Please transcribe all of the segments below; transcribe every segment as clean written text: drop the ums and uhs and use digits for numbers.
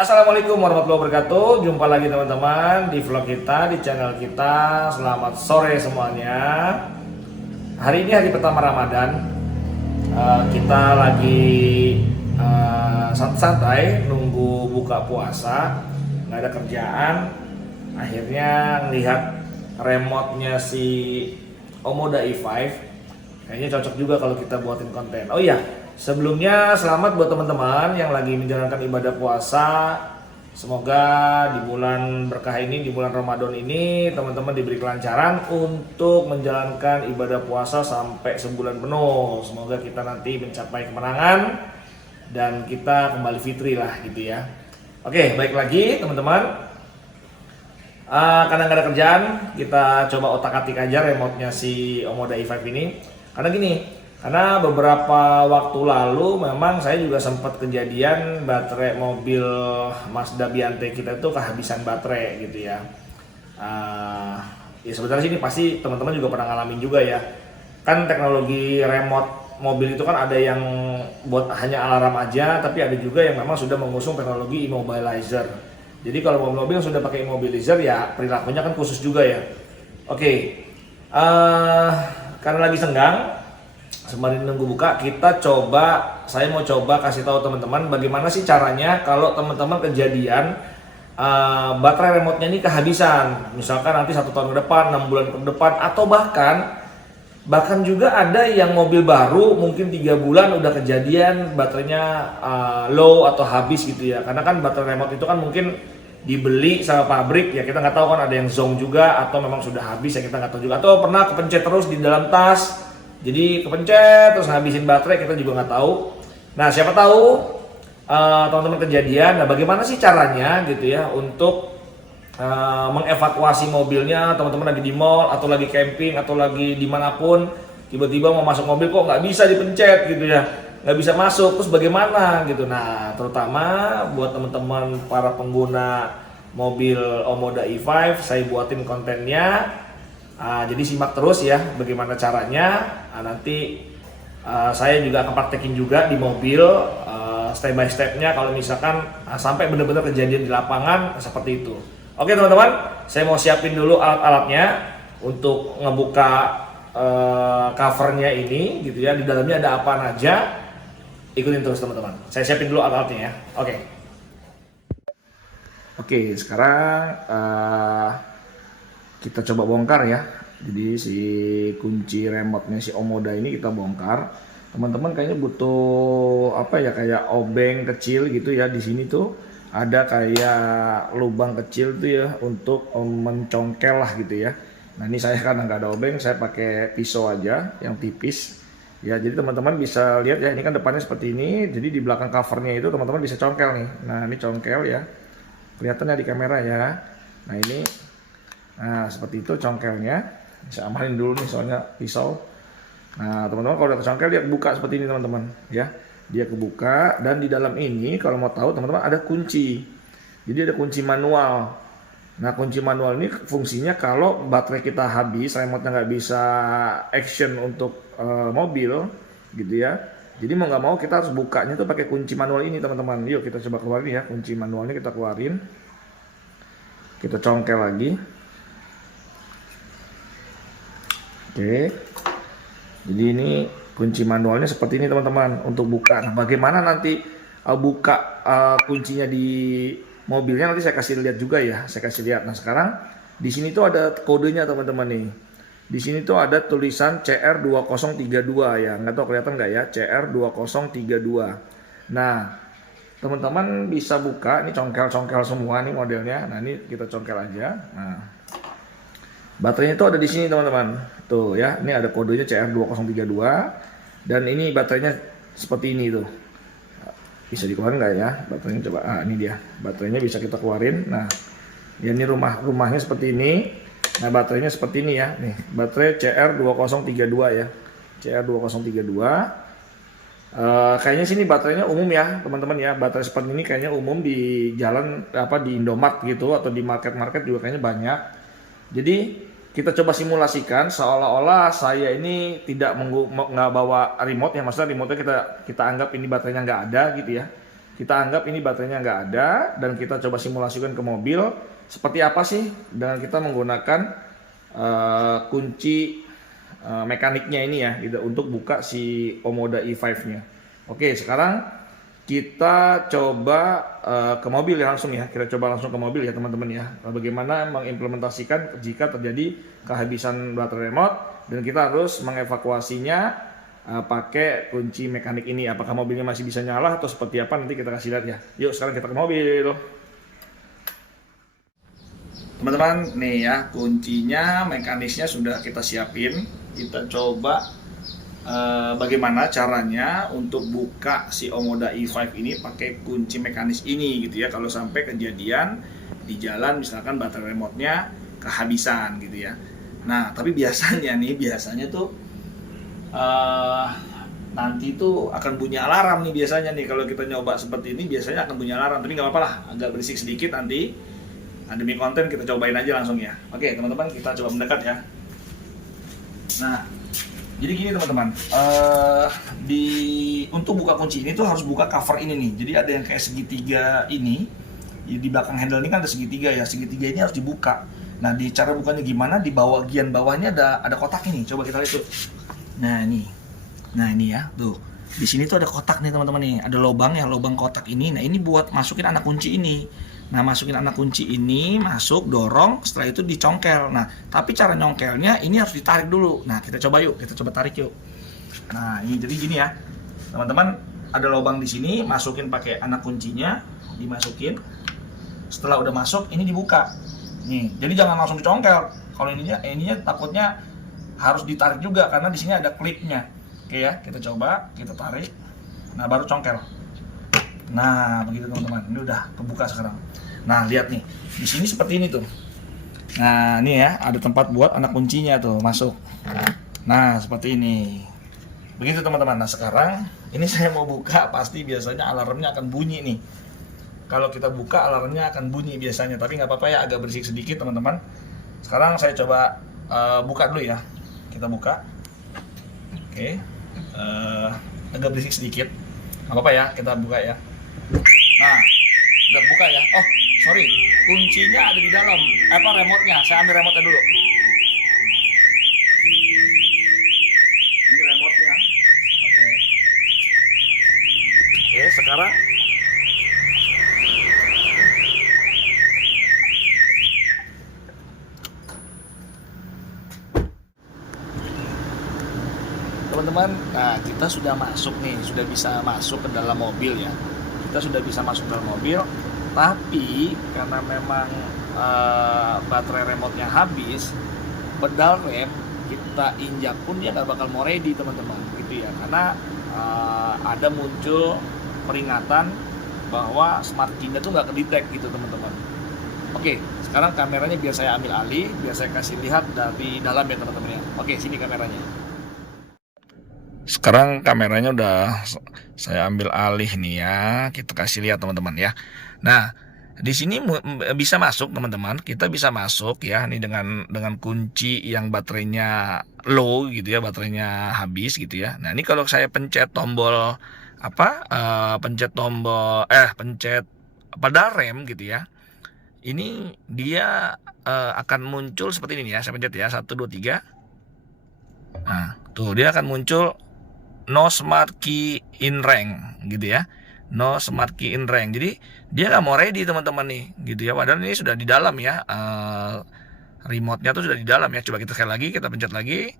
Assalamualaikum warahmatullahi wabarakatuh. Jumpa lagi teman-teman di vlog kita, di channel kita. Selamat sore semuanya. Hari ini hari pertama Ramadan. Kita lagi santai nunggu buka puasa. Nggak ada kerjaan. Akhirnya ngelihat remote-nya si Omoda E5. Kayaknya cocok juga kalau kita buatin konten. Oh iya, sebelumnya selamat buat teman-teman yang lagi menjalankan ibadah puasa. Semoga di bulan berkah ini, di bulan Ramadan ini, teman-teman diberi kelancaran untuk menjalankan ibadah puasa sampai sebulan penuh. Semoga kita nanti mencapai kemenangan dan kita kembali fitri lah gitu ya. Oke, baik lagi teman-teman. Karena nggak ada kerjaan, kita coba otak-atik aja remote-nya si Omoda E5 ini. Karena gini, karena beberapa waktu lalu memang saya juga sempat kejadian baterai mobil Mazda Biante kita itu kehabisan baterai gitu ya. Ya sebenarnya sini pasti teman-teman juga pernah ngalamin juga ya. Kan teknologi remote mobil itu kan ada yang buat hanya alarm aja, tapi ada juga yang memang sudah mengusung teknologi immobilizer. Jadi kalau mobil-mobil yang sudah pakai immobilizer ya perilakunya kan khusus juga ya. Oke, karena lagi senggang, sembari nunggu buka, saya mau coba kasih tahu teman-teman bagaimana sih caranya kalau teman-teman kejadian baterai remote-nya ini kehabisan. Misalkan nanti 1 tahun ke depan, 6 bulan ke depan, atau bahkan juga ada yang mobil baru mungkin 3 bulan udah kejadian baterainya low atau habis gitu ya. Karena kan baterai remote itu kan mungkin dibeli sama pabrik ya, kita nggak tahu kan, ada yang zonk juga atau memang sudah habis ya, kita nggak tahu juga, atau pernah kepencet terus di dalam tas, jadi kepencet terus ngabisin baterai, kita juga nggak tahu. Nah siapa tahu teman-teman kejadian. Nah bagaimana sih caranya gitu ya untuk mengevakuasi mobilnya, teman-teman lagi di mall atau lagi camping atau lagi dimanapun, tiba-tiba mau masuk mobil kok nggak bisa dipencet gitu ya, nggak bisa masuk, terus bagaimana gitu. Nah terutama buat teman-teman para pengguna mobil Omoda E5, saya buatin kontennya. Jadi simak terus ya bagaimana caranya. Nanti saya juga akan praktekin juga di mobil step by stepnya kalau misalkan sampai benar-benar kejadian di lapangan seperti itu. Oke teman-teman, saya mau siapin dulu alat-alatnya untuk ngebuka covernya ini gitu ya. Di dalamnya ada apa aja, ikutin terus teman-teman. Saya siapin dulu alat-alatnya ya. Oke, sekarang kita coba bongkar ya. Jadi si kunci remote-nya si Omoda ini kita bongkar. Teman-teman kayaknya butuh apa ya, kayak obeng kecil gitu ya. Di sini tuh ada kayak lubang kecil tuh ya untuk mencongkel lah gitu ya. Nah ini saya karena nggak ada obeng, saya pakai pisau aja yang tipis ya. Jadi teman-teman bisa lihat ya, ini kan depannya seperti ini, jadi di belakang covernya itu teman-teman bisa congkel nih. Nah ini congkel ya, kelihatannya di kamera ya. Nah ini, nah seperti itu congkelnya. Saya amalin dulu nih soalnya pisau. Nah teman-teman kalau udah congkel dia buka seperti ini teman-teman ya. Dia kebuka dan di dalam ini kalau mau tahu teman-teman ada kunci. Jadi ada kunci manual. Nah kunci manual ini fungsinya kalau baterai kita habis, remote-nya nggak bisa action untuk mobil gitu ya. Jadi mau nggak mau kita harus bukanya tuh pakai kunci manual ini teman-teman. Yuk kita coba keluarin ya, kunci manualnya kita keluarin. Kita congkel lagi. Oke. Jadi ini kunci manualnya seperti ini teman-teman untuk buka. Nah, bagaimana nanti buka kuncinya di mobilnya, nanti saya kasih lihat juga ya. Saya kasih lihat. Nah sekarang di sini tuh ada kodenya teman-teman nih. Di sini tuh ada tulisan CR2032 ya. Nggak tahu kelihatan nggak ya, CR2032. Nah teman-teman bisa buka. Ini congkel-congkel semua nih modelnya. Nah ini kita congkel aja. Nah baterainya itu ada di sini teman-teman. Tuh ya, ini ada kodenya CR2032 dan ini baterainya seperti ini tuh. Bisa dikeluarin nggak ya baterainya, coba. Ini dia. Baterainya bisa kita keluarin. Nah, ya ini rumahnya seperti ini. Nah, baterainya seperti ini ya. Nih, baterai CR2032 ya. CR2032. Kayaknya sini baterainya umum ya, teman-teman ya. Baterai seperti ini kayaknya umum di jalan di Indomaret gitu atau di market-market juga kayaknya banyak. Jadi kita coba simulasikan seolah-olah saya ini nggak bawa remote ya, maksudnya remote-nya kita anggap ini baterainya nggak ada gitu ya. Kita anggap ini baterainya nggak ada dan kita coba simulasikan ke mobil. Seperti apa sih dengan kita menggunakan kunci mekaniknya ini ya gitu, untuk buka si Omoda E5-nya. Oke, sekarang kita coba ke mobil ya langsung ya. Kita coba langsung ke mobil ya teman-teman ya. Bagaimana mengimplementasikan jika terjadi kehabisan baterai remote dan kita harus mengevakuasinya pakai kunci mekanik ini. Apakah mobilnya masih bisa nyala atau seperti apa, nanti kita kasih lihat ya. Yuk sekarang kita ke mobil. Teman-teman, nih ya kuncinya, mekanisnya sudah kita siapin. Kita coba bagaimana caranya untuk buka si Omoda E5 ini pakai kunci mekanis ini gitu ya. Kalau sampai kejadian di jalan misalkan baterai remote-nya kehabisan gitu ya. Nah, tapi biasanya tuh nanti tuh akan bunyi alarm nih biasanya nih. Kalau kita nyoba seperti ini biasanya akan bunyi alarm, tapi nggak apa-apa lah, agak berisik sedikit nanti. Nah, demi konten kita cobain aja langsung ya. Oke teman-teman, kita coba mendekat ya. Nah, jadi gini teman-teman, untuk buka kunci ini tuh harus buka cover ini nih. Jadi ada yang kayak segitiga ini, di belakang handle ini kan ada segitiga ya. Segitiga ini harus dibuka. Nah, di cara bukanya gimana? Di bagian bawahnya ada kotak ini. Coba kita lihat tuh. Nah ini ya, tuh. Di sini tuh ada kotak nih teman-teman nih. Ada lubang ya, lubang kotak ini. Nah, ini buat masukin anak kunci ini. Nah, masukin anak kunci ini, masuk, dorong, setelah itu dicongkel. Nah, tapi cara nyongkelnya ini harus ditarik dulu. Nah, kita coba yuk, kita coba tarik yuk. Nah, ini jadi gini ya. Teman-teman, ada lubang di sini, masukin pakai anak kuncinya, dimasukin. Setelah udah masuk, ini dibuka. Nih, jadi jangan langsung dicongkel. Kalau ininya takutnya harus ditarik juga karena di sini ada klipnya. Oke ya, kita coba, kita tarik. Nah, baru congkel. Nah, begitu teman-teman. Ini udah kebuka sekarang. Nah, lihat nih. Di sini seperti ini tuh. Nah, ini ya, ada tempat buat anak kuncinya tuh masuk. Nah, seperti ini. Begitu teman-teman. Nah, sekarang ini saya mau buka, pasti biasanya alarmnya akan bunyi nih. Kalau kita buka alarmnya akan bunyi biasanya, tapi nggak apa-apa ya, agak berisik sedikit teman-teman. Sekarang saya coba buka dulu ya. Kita buka. Oke. Agak berisik sedikit. Nggak apa-apa ya, kita buka ya. Nah, udah buka ya. Oh, sorry, kuncinya ada di dalam. Remote-nya? Saya ambil remote-nya dulu. Ini remote-nya. Oke, sekarang teman-teman, nah kita sudah masuk nih, sudah bisa masuk ke dalam mobil ya. Kita sudah bisa masuk ke dalam mobil, tapi karena memang baterai remote-nya habis, pedal rem kita injak pun dia nggak bakal mau ready teman-teman gitu ya, karena ada muncul peringatan bahwa smart key-nya tuh nggak kedetek gitu teman-teman. Oke, sekarang kameranya biar saya ambil alih, biar saya kasih lihat dari dalam ya teman-teman ya. Oke, sini kameranya. Sekarang kameranya udah saya ambil alih nih ya, kita kasih lihat teman-teman ya. Nah, di sini bisa masuk teman-teman, kita bisa masuk ya, nih dengan kunci yang baterainya low gitu ya, baterainya habis gitu ya. Nah, ini kalau saya pencet tombol pencet pedal rem gitu ya. Ini dia akan muncul seperti ini ya. Saya pencet ya, 1 2 3. Nah, tuh dia akan muncul no smart key in range gitu ya. No smart key in range. Jadi dia nggak mau ready teman-teman nih gitu ya. Padahal ini sudah di dalam ya. Remote-nya tuh sudah di dalam ya. Coba kita sekali lagi, kita pencet lagi.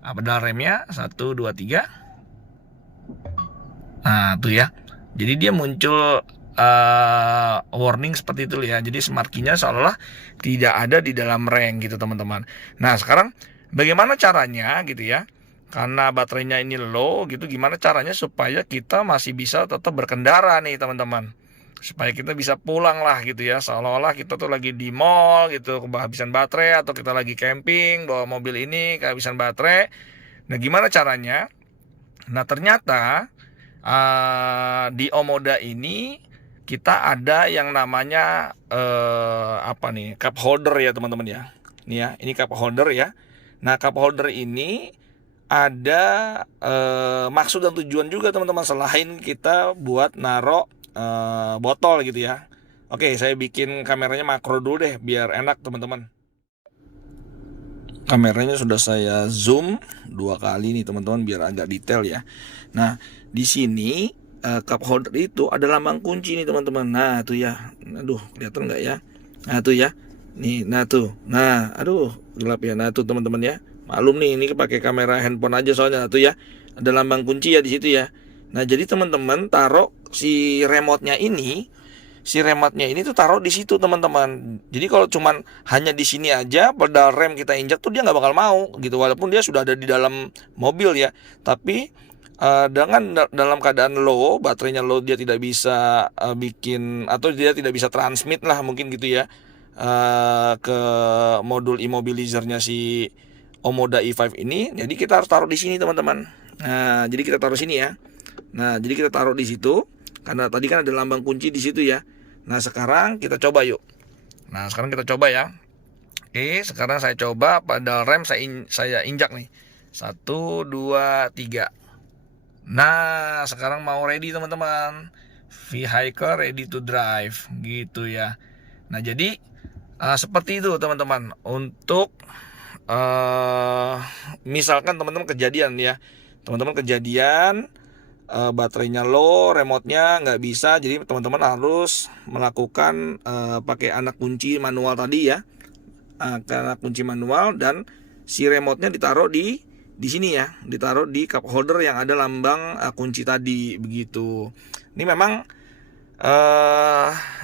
Pedal remnya 1 2 3. Nah, tuh ya. Jadi dia muncul warning seperti itu ya. Jadi smart key-nya seolah-olah tidak ada di dalam range gitu teman-teman. Nah, sekarang bagaimana caranya gitu ya? Karena baterainya ini low gitu, gimana caranya supaya kita masih bisa tetap berkendara nih teman-teman, supaya kita bisa pulang lah gitu ya, seolah-olah kita tuh lagi di mall gitu kehabisan baterai, atau kita lagi camping bawa mobil ini kehabisan baterai. Nah, gimana caranya? Nah, ternyata di Omoda ini kita ada yang namanya cup holder ya teman-teman ya. Ini ya, ini cup holder ya. Nah, cup holder ini ada maksud dan tujuan juga teman-teman, selain kita buat narok botol gitu ya. Oke, saya bikin kameranya makro dulu deh biar enak teman-teman. Kameranya sudah saya zoom 2 kali nih teman-teman biar agak detail ya. Nah, di sini cup holder itu ada lambang kunci nih teman-teman. Nah, tuh ya. Aduh, kelihatan nggak ya? Nah, tuh ya. Nih, nah tuh. Nah, aduh, gelap ya. Nah, tuh teman-teman ya. Maklum nih, ini pakai kamera handphone aja soalnya. Nah, tuh ya. Ada lambang kunci ya di situ ya. Nah, jadi teman-teman taruh si remote-nya ini tuh taruh di situ teman-teman. Jadi kalau cuman hanya di sini aja pedal rem kita injak tuh dia nggak bakal mau gitu, walaupun dia sudah ada di dalam mobil ya. Tapi dengan dalam keadaan low, baterainya low, dia tidak bisa bikin atau dia tidak bisa transmit lah mungkin gitu ya ke modul immobilizernya si Omoda E5 ini. Jadi kita harus taruh di sini teman-teman. Nah, jadi kita taruh sini ya. Nah, jadi kita taruh di situ karena tadi kan ada lambang kunci di situ ya. Nah, sekarang kita coba yuk. Nah, sekarang kita coba ya. Oke, sekarang saya coba pedal rem saya injak nih. 1 2 3. Nah, sekarang mau ready teman-teman. Vehicle ready to drive gitu ya. Nah, jadi seperti itu teman-teman. Untuk misalkan teman-teman kejadian ya. Teman-teman kejadian baterainya low, remote-nya nggak bisa, jadi teman-teman harus melakukan pakai anak kunci manual tadi ya, anak kunci manual, dan si remote-nya ditaruh di sini ya, ditaruh di cup holder yang ada lambang kunci tadi begitu. Ini memang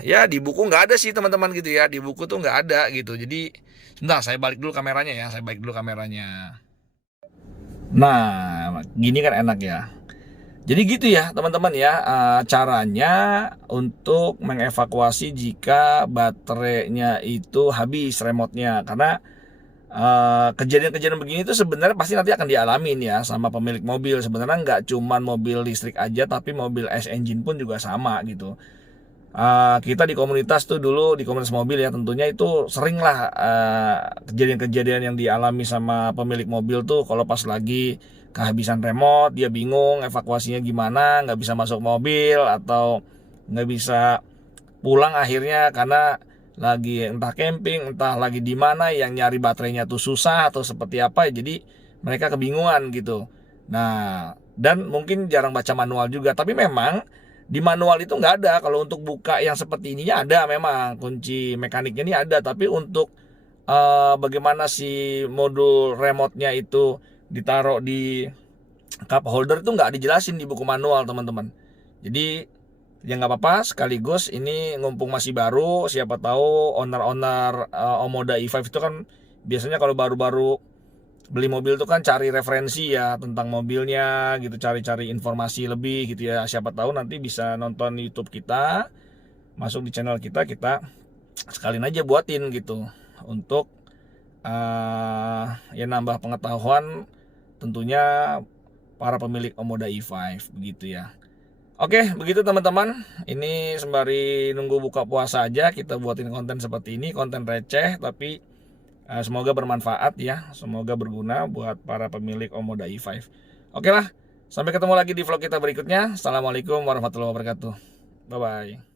ya di buku nggak ada sih teman-teman gitu ya, di buku tuh nggak ada gitu. Jadi sebentar, saya balik dulu kameranya ya, Nah, gini kan enak ya. Jadi gitu ya teman-teman ya, caranya untuk mengevakuasi jika baterainya itu habis remote-nya. Karena kejadian-kejadian begini tuh sebenarnya pasti nanti akan dialamin ya sama pemilik mobil. Sebenarnya nggak cuma mobil listrik aja, tapi mobil engine pun juga sama gitu. Kita di komunitas tuh dulu, di komunitas mobil ya, tentunya itu sering lah kejadian-kejadian yang dialami sama pemilik mobil tuh kalau pas lagi kehabisan remote, dia bingung evakuasinya gimana, nggak bisa masuk mobil atau nggak bisa pulang akhirnya karena lagi entah camping, entah lagi di mana, yang nyari baterainya tuh susah atau seperti apa, jadi mereka kebingungan gitu. Nah, dan mungkin jarang baca manual juga, tapi memang di manual itu nggak ada. Kalau untuk buka yang seperti ininya ada, memang kunci mekaniknya ini ada, tapi untuk bagaimana si modul remote-nya itu ditaruh di cup holder itu nggak dijelasin di buku manual teman-teman. Jadi ya nggak apa-apa, sekaligus ini ngumpung masih baru, siapa tahu owner-owner Omoda E5 itu kan biasanya kalau baru-baru beli mobil tuh kan cari referensi ya tentang mobilnya gitu, cari-cari informasi lebih gitu ya. Siapa tahu nanti bisa nonton YouTube kita, masuk di channel kita, kita sekalian aja buatin gitu untuk ya nambah pengetahuan tentunya para pemilik Omoda E5 begitu ya. Oke, begitu teman-teman. Ini sembari nunggu buka puasa aja kita buatin konten seperti ini, konten receh tapi semoga bermanfaat ya, semoga berguna buat para pemilik Omoda E5. Oke lah, sampai ketemu lagi di vlog kita berikutnya. Assalamualaikum warahmatullahi wabarakatuh. Bye bye.